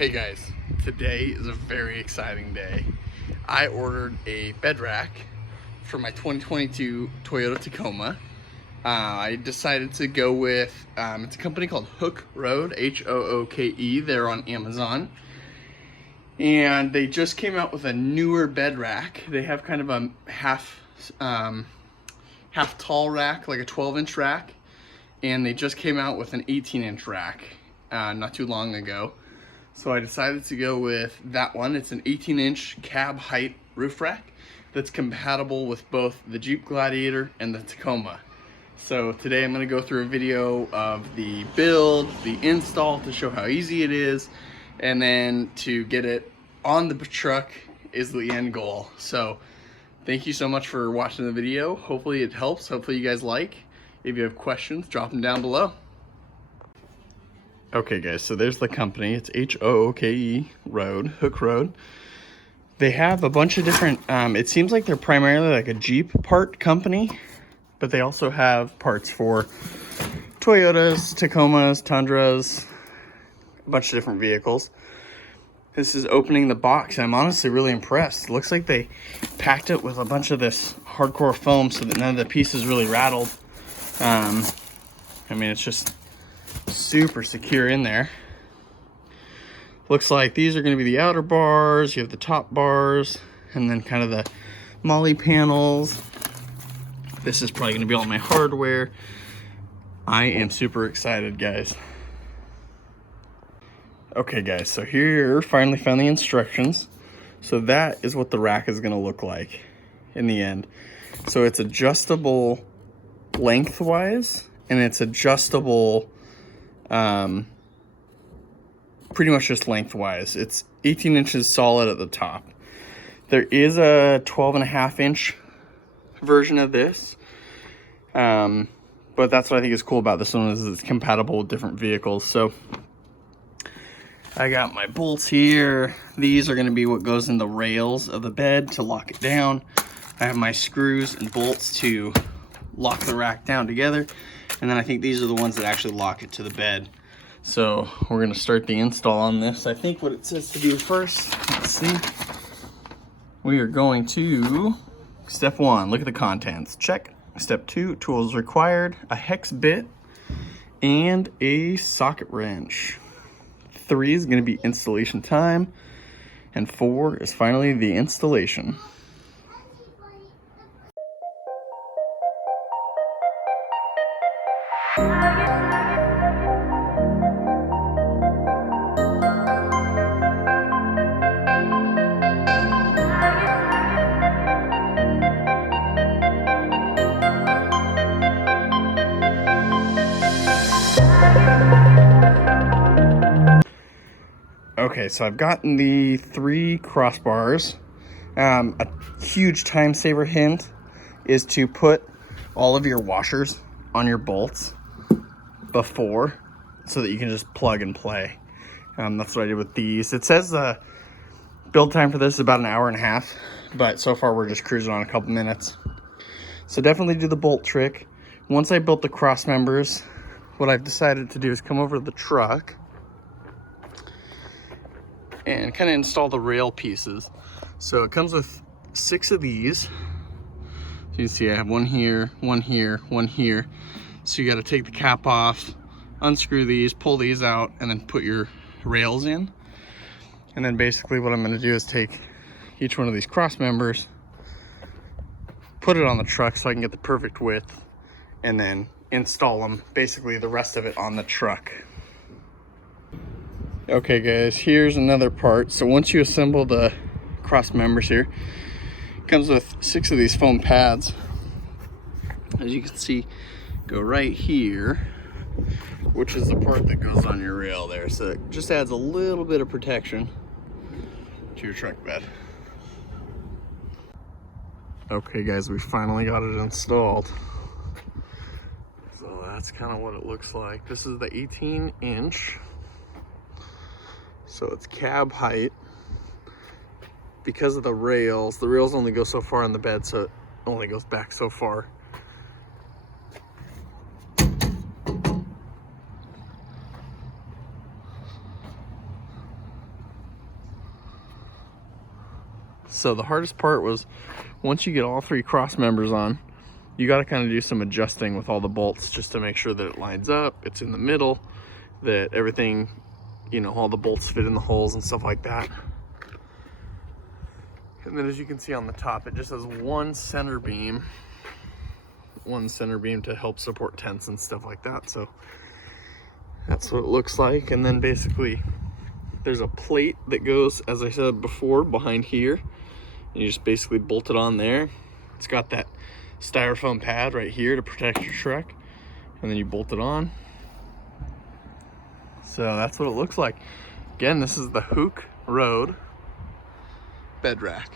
Hey guys, today is a very exciting day. I ordered a bed rack for my 2022 Toyota Tacoma. I decided to go with, it's a company called Hooke Road, H-O-O-K-E. They're on Amazon. And they just came out with a newer bed rack. They have kind of a half tall rack, like a 12-inch rack. And they just came out with an 18-inch rack not too long ago. So I decided to go with that one. It's an 18-inch cab height roof rack that's compatible with both the Jeep Gladiator and the Tacoma. So today I'm going to go through a video of the build, the install to show how easy it is, and then to get it on the truck is the end goal. So thank you so much for watching the video. Hopefully it helps. Hopefully you guys like. If you have questions, drop them down below. Okay guys, so there's the company. It's H-O-O-K-E Road, Hooke Road. They have a bunch of different, it seems like they're primarily like a Jeep part company, but they also have parts for Toyotas, Tacomas, Tundras, a bunch of different vehicles. This is opening the box. I'm honestly really impressed. It looks like they packed it with a bunch of this hardcore foam so that none of the pieces really rattled. I mean, it's just super secure in there. Looks like these are going to be the outer bars. You have the top bars and then kind of the molly panels. This is probably going to be all my hardware. I am super excited, guys. Okay guys, so here finally found the instructions. So that is what the rack is going to look like in the end. So it's adjustable lengthwise and it's adjustable pretty much just lengthwise. It's 18 inches solid at the top. There is a 12.5-inch version of this, but that's what I think is cool about this one is it's compatible with different vehicles. So I got my bolts here. These are going to be what goes in the rails of the bed to lock it down. I have my screws and bolts to lock the rack down together, and then I think these are the ones that actually lock it to the bed. So we're going to start the install on this. I think what it says to do first, let's see, we are going to step 1, look at the contents, check. Step 2, tools required, a hex bit and a socket wrench. 3 is going to be installation time, and 4 is finally the installation. Okay, so I've gotten the 3 crossbars. A huge time saver hint is to put all of your washers on your bolts before so that you can just plug and play. That's what I did with these. It says the build time for this is about 1.5 hours, but so far we're just cruising on a couple minutes. So definitely do the bolt trick. Once I built the cross members, what I've decided to do is come over to the truck and kind of install the rail pieces. So it comes with 6 of these. So you can see I have one here, one here, one here. So you got to take the cap off, unscrew these, pull these out, and then put your rails in. And then basically what I'm going to do is take each one of these cross members, put it on the truck so I can get the perfect width, and then install them, basically the rest of it on the truck. Okay guys, here's another part. So once you assemble the cross members here, it comes with 6 of these foam pads. As you can see, go right here, which is the part that goes on your rail there. So it just adds a little bit of protection to your truck bed. Okay guys, we finally got it installed. So that's kind of what it looks like. This is the 18-inch. So it's cab height. Because of the rails only go so far in the bed, so it only goes back so far. So the hardest part was once you get all 3 cross members on, you got to kind of do some adjusting with all the bolts just to make sure that it lines up, it's in the middle, that everything, you know, all the bolts fit in the holes and stuff like that. And then as you can see on the top, it just has one center beam to help support tents and stuff like that. So that's what it looks like. And then basically there's a plate that goes, as I said before, behind here. And you just basically bolt it on there. It's got that styrofoam pad right here to protect your truck. And then you bolt it on. So that's what it looks like. Again, this is the Hooke Road bed rack.